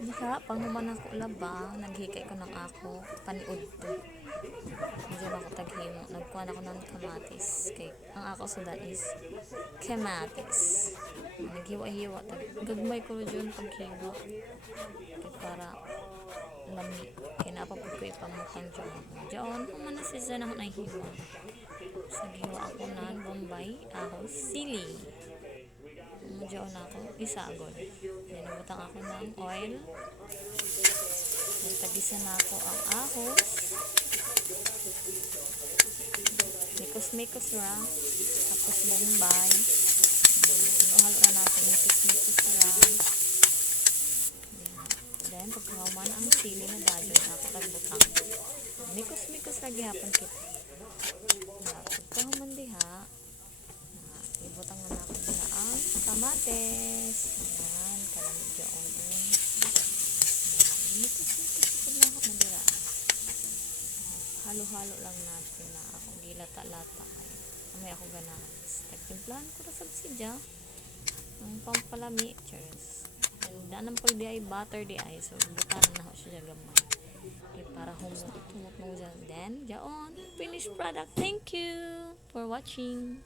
Diha, pang human ako labang, naghikay ko ng ako, paniud to. Hindi ako taghimo. Nagkuhan ako ng kamatis. Kay, ang ako sudan is kamatis. Naghiwa-hiwa. Gagmay ko dyan paghiwa. Kay para lami. Kaya napapag ko ipamutang dyan. Dyan, human na siya na ako nahiwa. So, giwa ako ng bombay, ahos, sili. Diyan ako, isagol. Nabutang ako ng oil. Nagtagisa na ako ang ahos. Mikos-mikos ra. Tapos bombay. Halo na natin mikos-mikos ra. Then, pagkahuman ang sili na dadyo na ako tagbutang. Mikos-mikos lagi hapon kita. Pagkahuman diha, ibutang na ako diha ang kamates. Ayan, kalamit dyan. Mikos-mikos na ako madira. Halo-halo lang natin na akong gilata-lata. May ako ganahan. Tagtimplahan ko na sa sidya. Ang pampalami. Cheers. And danam po di ay butter di ay. So, butahan na ako siya gamay. Okay, para humot mo dyan. Then, dyan. Finished product. Thank you for watching.